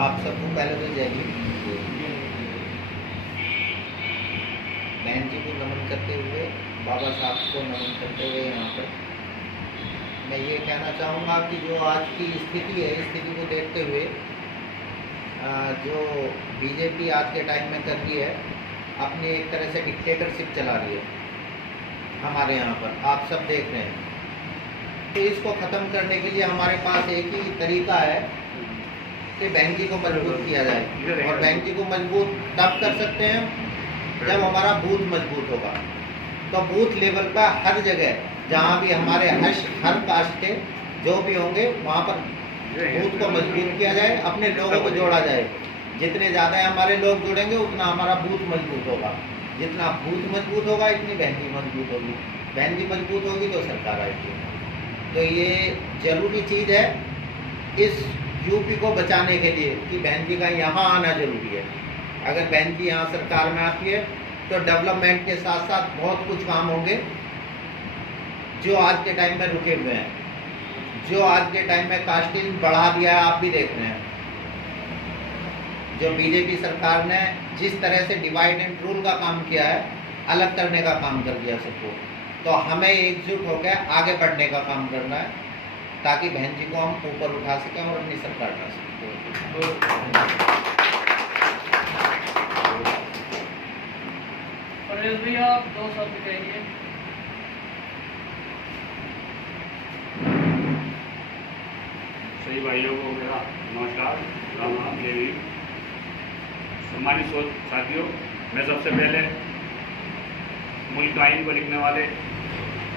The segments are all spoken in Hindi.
आप सबको पहले तो जय हिंद। बहन जी को नमन करते हुए, बाबा साहब को नमन करते हुए यहाँ पर मैं ये कहना चाहूँगा कि जो आज की स्थिति है, स्थिति को देखते हुए जो बीजेपी आज के टाइम में कर रही है, अपनी एक तरह से डिक्टेटरशिप चला रही है हमारे यहाँ पर, आप सब देख रहे हैं। तो इसको ख़त्म करने के लिए हमारे पास एक ही तरीका है कि बैंक जी को मजबूत किया जाए, और बैंक जी को मजबूत तब कर सकते हैं जब हमारा बूथ मजबूत होगा। तो बूथ लेवल पर हर जगह जहाँ भी हमारे हर कास्ट के जो भी होंगे वहाँ पर बूथ को मजबूत किया जाए, अपने लोगों को जोड़ा जाए। जितने ज़्यादा हमारे लोग जुड़ेंगे उतना हमारा बूथ मजबूत होगा, जितना बूथ मजबूत होगा इतनी बहन जी मजबूत होगी, बहन जी मजबूत होगी तो सरकार आएगी। तो ये ज़रूरी चीज़ है इस यूपी को बचाने के लिए कि बहन जी का यहाँ आना ज़रूरी है। अगर बहन जी यहाँ सरकार में आती है तो डेवलपमेंट के साथ साथ बहुत कुछ काम होंगे जो आज के टाइम में रुके हुए हैं, जो आज के टाइम में कास्टिंग बढ़ा दिया है, आप भी देख रहे हैं। जो बीजेपी सरकार ने जिस तरह से डिवाइड एंड रूल का काम किया है, अलग करने का काम कर दिया सबको, तो हमें एकजुट होकर आगे बढ़ने का काम करना है ताकि बहन जी को हम ऊपर उठा सकें और अपनी सरकार ला सकें। परेश भैया आप 2 शब्द कहिए। सभी भाइयों को मेरा नमस्कार, राम राम, देवी। सम्मानित साथियों, मैं सबसे पहले मुल्क आइन को लिखने वाले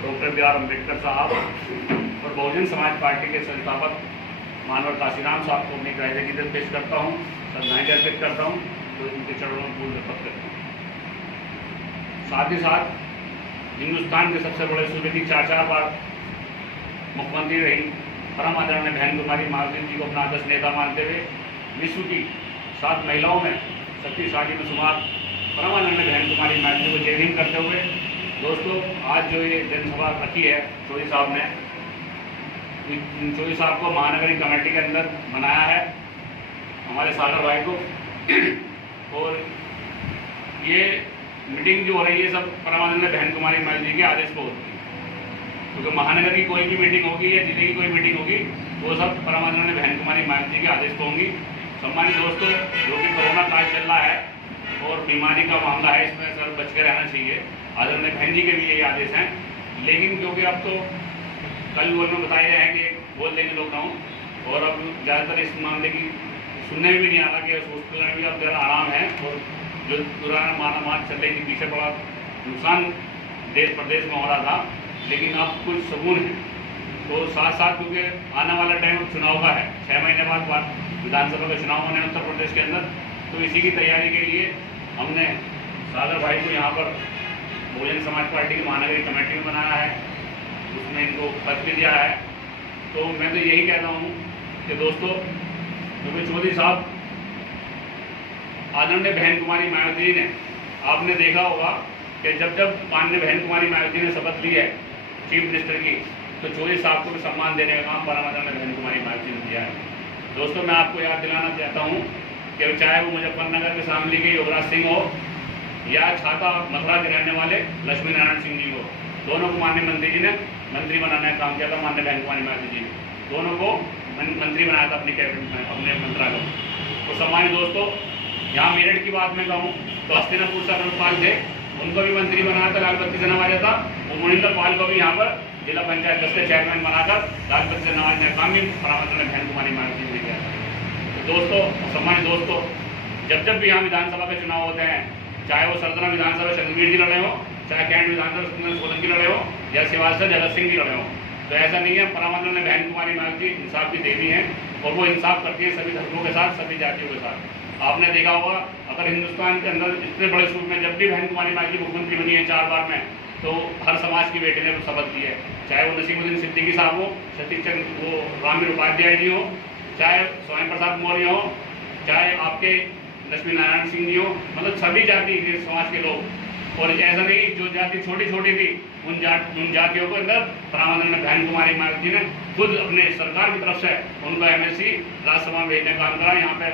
डॉक्टर बी आर अम्बेडकर साहब और बहुजन समाज पार्टी के संस्थापक मानवर काशीराम साहब को अपनी कृतज्ञता पेश करता हूँ, श्रद्धांजलि अर्पित करता हूँ, तो उनके चरणों में फूल अर्पित करता हूँ। साथ ही साथ हिंदुस्तान के सबसे बड़े सूबे की 4 बार मुख्यमंत्री रही परम आदरणीय बहन कुमारी मायावती जी को अपना आदर्श नेता मानते हुए विश्व की 7 महिलाओं में शक्तिशाली में शुमार परम आदरणीय बहन कुमारी मायावती को जय हिंद करते हुए, दोस्तों आज जो ये जनसभा रखी है चौधरी साहब ने, चौधरी साहब को महानगरी कमेटी के अंदर बनाया है हमारे सागर भाई को, और ये मीटिंग जो हो रही है सब परम आदरणीय बहन कुमारी मायावती के आदेश पर होती है, क्योंकि महानगर की कोई भी मीटिंग होगी या जिले की कोई मीटिंग होगी वो सब परम आदरणीय बहन कुमारी मायावती के आदेश पर होंगी। सम्मानित दोस्तों, जो कि कोरोना काल चल रहा है और बीमारी का मामला है, इसमें सर बच के रहना चाहिए। आदरणीय बहन जी के भी यही आदेश हैं, लेकिन क्योंकि अब तो कल उन्होंने बताया है कि बोल देंगे लॉकडाउन, और अब ज़्यादातर इस मामले की सुनने में भी नहीं आ रहा कि हॉस्पिटल में भी अब ज़रा आराम है, और जो पुराना मारामार चल रही थी पीछे बड़ा नुकसान देश प्रदेश में हो रहा था, लेकिन अब कुछ सुकून है। तो साथ साथ क्योंकि आने वाला टाइम चुनाव का है, 6 महीने बाद विधानसभा का चुनाव होने उत्तर प्रदेश के अंदर, तो इसी की तैयारी के लिए हमने सागर भाई को यहाँ पर बहुजन समाज पार्टी की महानगरी कमेटी में बनाया है, उसमें इनको पद भी दिया है। तो मैं तो यही कहता हूँ कि दोस्तों, क्योंकि चौधरी साहब आदरणीय बहन कुमारी मायावती जी ने, आपने देखा होगा कि जब माननीय बहन कुमारी मायावती ने शपथ ली है चीफ मिनिस्टर की, तो चौधरी साहब को भी सम्मान देने का काम परम आदरणीय बहन कुमारी मायावती ने किया है। दोस्तों, मैं आपको याद दिलाना चाहता हूँ कि चाहे वो मुजफ्फरनगर के शामली के योगराज सिंह हो या छाता मथुरा के रहने वाले लक्ष्मी नारायण सिंह जी हो, दोनों को माननीय मंत्री जी ने मंत्री बनाने का काम किया था। माननीय बहन कुमारी मायावती जी ने दोनों को मंत्री बनाया था अपनी कैबिनेट में, अपने मंत्रालय में। तो सम्मानित दोस्तों, यहाँ मेरठ की बात में कहूँ तो हस्तिनापुर से अग्रपाल थे, उनको भी मंत्री बनाया था, लाल बत्ती से नवाजा था। और मुनिंदर पाल को भी यहाँ पर जिला पंचायत 10 के चेयरमैन बनाकर लाल बत्ती से नवाजने का काम भी परामर्श बहन कुमारी मायावती ने किया था। तो दोस्तों, सम्मानित दोस्तों, जब भी यहाँ विधानसभा के चुनाव होते हैं, चाहे वो सरदना विधानसभा चंद्रवीर जी लड़े हो, चाहे कैंट विधानसभा सत्येंद्र सोलंकी लड़े हो, या सिवाल से जगत सिंह जी लड़े हो, तो ऐसा नहीं है। परमानंद ने बहन कुमारी मायावती इंसाफ की देवी है, और वो इंसाफ करती है सभी धर्मों के साथ, सभी जातियों के साथ। आपने देखा होगा, अगर हिंदुस्तान के अंदर इतने बड़े सूप में जब भी बहन कुमारी मायावती मुख्यमंत्री बनी है 4 बार में, तो हर समाज की बेटी ने शपथ ली है, चाहे वो नसीमुद्दीन सिद्दीकी साहब हो, सतीश चंद्र वो रामवीर उपाध्याय जी हो, चाहे स्वयं प्रसाद मौर्य हो, चाहे आपके लक्ष्मी नारायण सिंह जी हो, मतलब सभी जाति के समाज के लोग। और ऐसा नहीं जो जाति छोटी छोटी थी उन जातियों को अंदर प्रावधान में बहन कुमारी मार्ग जी ने खुद अपने सरकार की तरफ से उनको एमएलसी राज्यसभा में भेजने का काम करा। यहाँ पे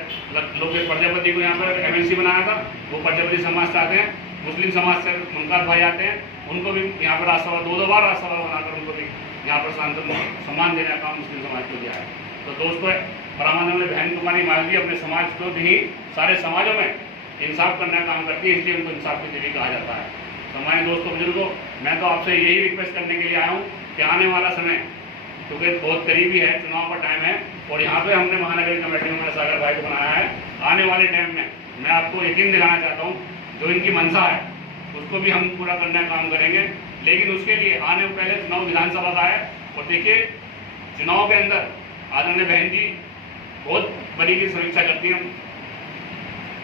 लोकेश प्रजापति को यहाँ पर एमएलसी बनाया था, वो प्रजापति समाज से आते हैं, मुस्लिम समाज से मुमताज भाई आते हैं, उनको भी यहाँ पर राज्यसभा दो बार राज्यसभा बनाकर उनको भी यहाँ पर सांसद सम्मान देने का काम मुस्लिम समाज को दिया है। तो दोस्तों, प्रावधान में बहन कुमारी मार्ग जी अपने समाज को भी सारे समाजों में इंसाफ करने का काम करती है, इसलिए उनको इंसाफ की देवी कहा जाता है। सम्मानित दोस्तों, बुजुर्गों, मैं तो आपसे यही रिक्वेस्ट करने के लिए आया हूँ कि आने वाला समय क्योंकि बहुत करीबी है, चुनाव का टाइम है, और यहाँ पे हमने महानगर कमेटी में सागर भाई को बनाया है। आने वाले टाइम में मैं आपको यकीन दिलाना चाहता हूँ, जो इनकी मंशा है उसको भी हम पूरा करने का काम करेंगे, लेकिन उसके लिए आने पहले चुनाव विधानसभा का है। और देखिए, चुनाव के अंदर आदरणीय बहन जी बहुत बड़ी की समीक्षा करती हैं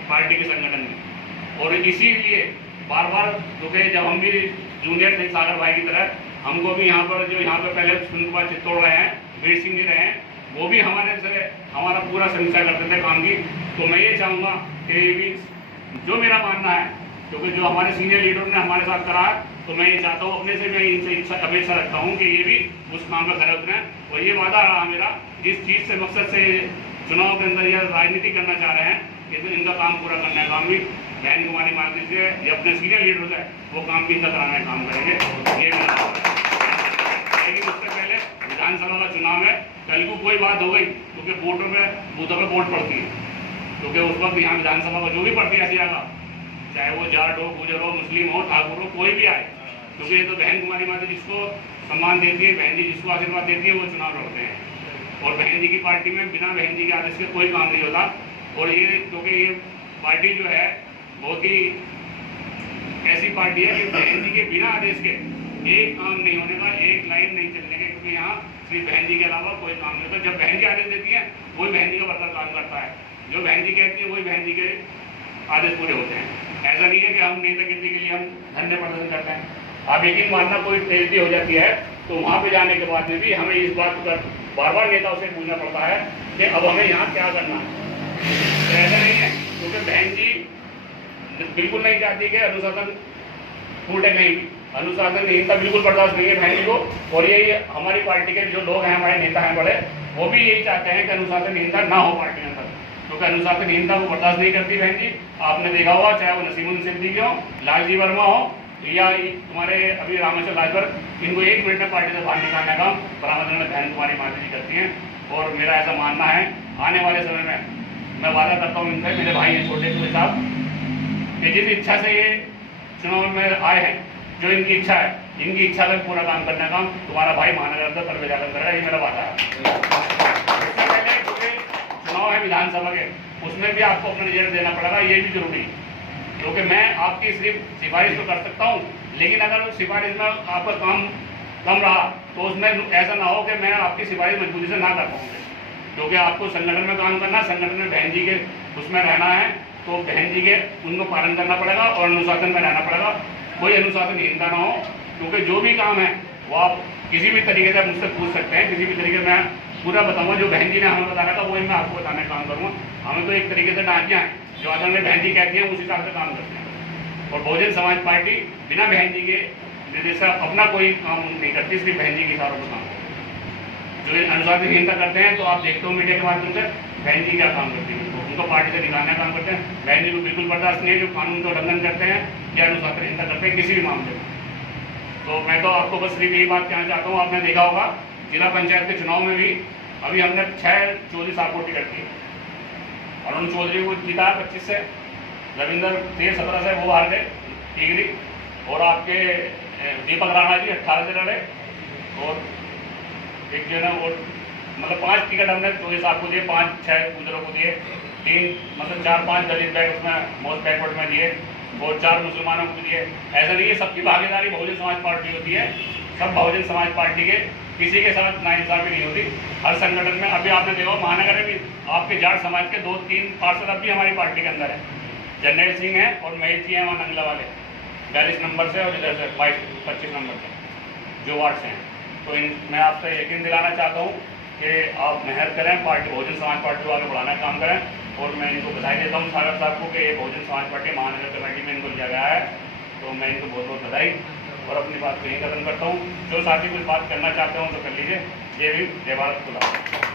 पार्टी के संगठन में, और इसीलिए बार बार क्योंकि जब हम भी जूनियर थे सागर भाई की तरह, हमको भी यहाँ पर जो यहाँ पर पहले सुनकुमार चित्तौड़ रहे हैं, वीर सिंह जी रहे हैं, वो भी हमारे से हमारा पूरा समीक्षा करते थे काम की। तो मैं ये चाहूँगा कि ये भी जो मेरा मानना है, क्योंकि जो हमारे सीनियर लीडर ने हमारे साथ करा है, तो मैं ये चाहता हूँ, अपने से मैं इनसे अपेक्षा रखता हूँ कि ये भी उस काम में खड़े उतरें। और ये वादा रहा मेरा, जिस चीज़ से मकसद से चुनाव के अंदर यह राजनीति करना चाह रहे हैं, इसमें इनका काम पूरा करने का काम भी बहन कुमारी मार्ग से या अपने सीनियर लीडर से वो काम भी इनका कराने का काम करेंगे। ये मेरा दावा है। लेकिन उससे पहले विधानसभा का चुनाव है, कल को कोई बात हो गई क्योंकि वोटों में बूथों पर वोट पड़ती है, क्योंकि उस वक्त यहाँ विधानसभा का जो भी पड़ती है ऐसी जगह, चाहे वो जाट हो, गुजर हो, मुस्लिम हो, ठाकुर हो, कोई भी आए, क्योंकि ये तो बहन कुमारी माता जिसको सम्मान देती है, बहन जी जिसको आशीर्वाद देती है, वो चुनाव लड़ते हैं। और बहन जी की पार्टी में बिना बहन जी के आदेश के कोई काम नहीं होता। और ये क्योंकि ये पार्टी जो है बहुत ही ऐसी पार्टी है कि बहन जी के बिना आदेश के एक काम नहीं होने का, एक लाइन नहीं चलने के, क्योंकि यहाँ सिर्फ बहन जी के अलावा कोई काम नहीं होता। जब बहन जी आदेश देती है वही बहन जी का वर्कर काम करता है, जो बहन जी कहती है वही बहन जी के आदेश पूरे होते हैं। ऐसा नहीं है कि हम नेतागिरी के लिए हम धरने प्रदर्शन करते हैं। आप यकीन मानना, कोई ट्रेजेडी हो जाती है तो वहाँ पे जाने के बाद में भी हमें इस बात पर बार बार नेताओं से पूछना पड़ता है कि अब हमें यहाँ क्या करना है। तो ऐसा नहीं है, क्योंकि बहन जी बिल्कुल नहीं चाहती कि अनुशासन टूटे, नहीं, अनुशासनहीनता बिल्कुल बर्दाश्त नहीं है बहन जी को। और यही हमारी पार्टी के जो लोग हैं, हमारे नेता हैं बड़े, वो भी यही चाहते हैं कि अनुशासनहीनता ना हो पार्टी के अंदर, क्योंकि अनुशासनहीनता को बर्दाश्त नहीं करती बहन जी। आपने देखा होगा, चाहे वो नसीमुद्दीन सिद्दीकी हो, लालजी वर्मा हो, या तुम्हारे अभी रामेश्वर लाजवर, इनको एक मिनट में पार्टी से बाहर निकालने का प्रावधान में बहन कुमारी माता जी करती हैं। और मेरा ऐसा मानना है, आने वाले समय में मैं वादा करता हूँ इनसे, मेरे भाई हैं छोटे छोटे साहब, कि जिस इच्छा से ये चुनाव में आए हैं, जो इनकी इच्छा है, इनकी इच्छा का पूरा काम करने का तुम्हारा भाई महानगर पर में जाकर करेगा, ये मेरा वादा है। इससे पहले क्योंकि चुनाव है विधानसभा के, उसमें भी आपको अपना रिजल्ट देना पड़ेगा, ये भी जरूरी है। क्योंकि मैं आपकी सिर्फ सिफारिश तो कर सकता हूँ, लेकिन अगर सिफारिश में आपका काम कम रहा तो उसमें ऐसा ना हो कि मैं आपकी सिफारिश मजबूती से ना कर पाऊँगा, क्योंकि आपको संगठन में काम करना, संगठन में बहन जी के उसमें रहना है, तो बहन जी के उनको पालन करना पड़ेगा और अनुशासन में रहना पड़ेगा। कोई अनुशासनहीनता ना हो, क्योंकि जो भी काम है वो आप किसी भी तरीके से मुझसे पूछ सकते हैं, किसी भी तरीके मैं पूरा बताऊँगा। जो बहन जी ने हमें बताया था वही मैं आपको बताने का काम करूँगा। हमें तो एक तरीके से डांटियाँ हैं, जो आदरण में बहन जी कहती हैं उस हिसाब से काम करते हैं। और बहुजन समाज पार्टी बिना बहन जी के निर्देश अपना कोई काम नहीं करती, सिर्फ बहन जी के इशारों पर काम करती है। जो अनुशासनहीनता करते हैं, तो आप देखते हो मीडिया के माध्यम से बहन जी क्या काम करती है, उनको पार्टी से निकालने का काम करते हैं। बहन जी को बिल्कुल बर्दाश्त नहीं है जो कानून का उल्लंघन करते हैं या अनुशासनहीनता करते हैं किसी भी मामले में। तो मैं तो आपको बस सिर्फ यही बात कहना चाहता हूँ, आपने देखा होगा जिला पंचायत के चुनाव में भी अभी हमने 6 चौधरी साहब को टिकट दी, अरुण चौधरी को जीता 25 से, रविंदर 13-17 से वो हार गए टिगरी, और आपके दीपक राणा जी 18 से लड़े, और एक जो है और मतलब 5 टिकट हमने चौधरी साहब को दिए, 5-6 गुजरों को दिए, 3 मतलब 4-5 दलित बैग उसमें मोस्ट बैकवर्ड में दिए, और 4 मुसलमानों को दिए। ऐसा नहीं है, सबकी भागीदारी बहुजन समाज पार्टी होती है, सब बहुजन समाज पार्टी के, किसी के साथ नाइंसाफी नहीं होती। हर संगठन में अभी आपने देखा महानगर में भी आपके जाट समाज के 2-3 पार्षद अब भी हमारी पार्टी के अंदर है। जनरल सिंह हैं और महेश जी हैं वहाँ नंगला वाले 42 नंबर से, और इधर से 22-25 नंबर से जो वार्ड से हैं। तो मैं आपसे यकीन दिलाना चाहता हूँ कि आप मेहनत करें, पार्टी बहुजन समाज पार्टी को आगे बढ़ाने का काम करें। और मैं इनको बधाई देता हूँ सागर साहब को कि ये बहुजन समाज पार्टी महानगर कमेटी में इनको लिया गया है, तो मैं इनको बहुत बहुत बधाई। और अपनी बात को यहीं खत्म करता हूँ। जो साथी कुछ बात करना चाहते हो तो कर लीजिए। जय हिंद, जय भारत, खुदा।